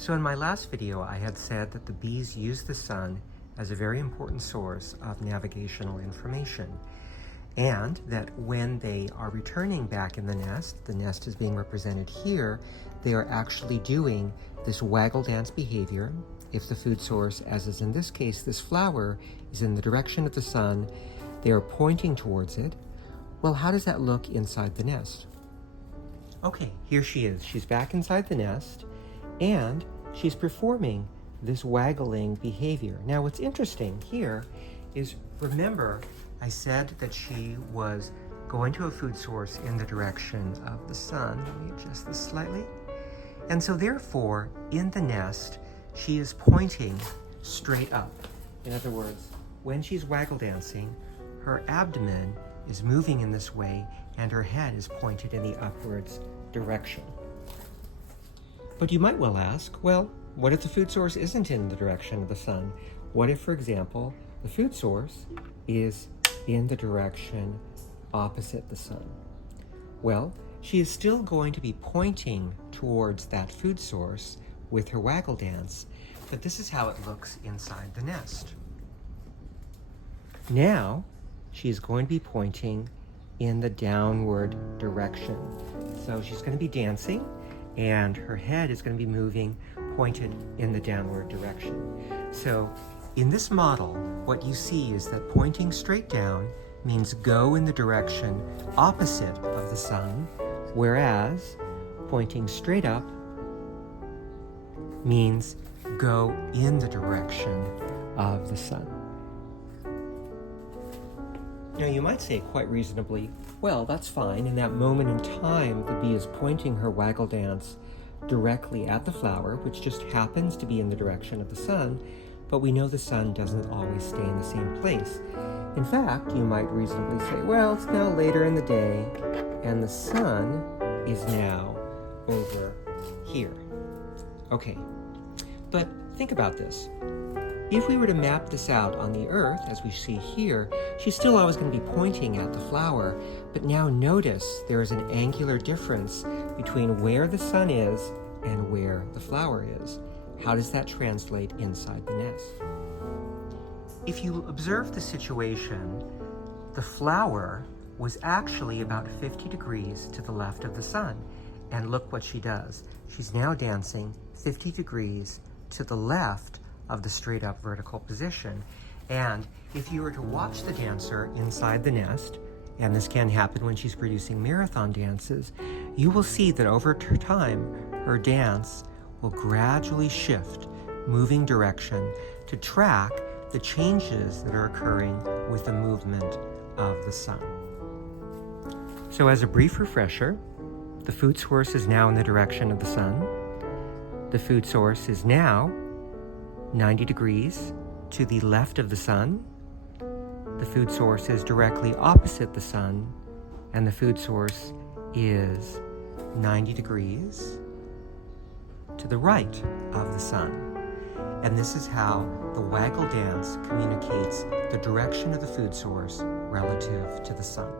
So in my last video, I had said that the bees use the sun as a very important source of navigational information, and that when they are returning back in the nest is being represented here, they are actually doing this waggle dance behavior. If the food source, as is in this case, this flower, is in the direction of the sun, they are pointing towards it. Well, how does that look inside the nest? Okay, here she is. She's back inside the nest, and she's performing this waggling behavior. Now, what's interesting here is, remember, I said that she was going to a food source in the direction of the sun. Let me adjust this slightly. And so therefore, in the nest, she is pointing straight up. In other words, when she's waggle dancing, her abdomen is moving in this way and her head is pointed in the upwards direction. But you might well ask, well, what if the food source isn't in the direction of the sun? What if, for example, the food source is in the direction opposite the sun? Well, she is still going to be pointing towards that food source with her waggle dance, but this is how it looks inside the nest. Now, she is going to be pointing in the downward direction. So she's going to be dancing, and her head is going to be moving, pointed in the downward direction. So in this model, what you see is that pointing straight down means go in the direction opposite of the sun, whereas pointing straight up means go in the direction of the sun. Now, you might say quite reasonably, well, that's fine. In that moment in time, the bee is pointing her waggle dance directly at the flower, which just happens to be in the direction of the sun, but we know the sun doesn't always stay in the same place. In fact, you might reasonably say, well, it's now later in the day, and the sun is now over here. Okay, but think about this. If we were to map this out on the Earth, as we see here, she's still always going to be pointing at the flower, but now notice there is an angular difference between where the sun is and where the flower is. How does that translate inside the nest? If you observe the situation, the flower was actually about 50 degrees to the left of the sun. And look what she does. She's now dancing 50 degrees to the left of the straight up vertical position. And if you were to watch the dancer inside the nest, and this can happen when she's producing marathon dances, you will see that over time, her dance will gradually shift, moving direction to track the changes that are occurring with the movement of the sun. So as a brief refresher, the food source is now in the direction of the sun. The food source is now 90 degrees to the left of the sun. The food source is directly opposite the sun, and the food source is 90 degrees to the right of the sun. And this is how the waggle dance communicates the direction of the food source relative to the sun.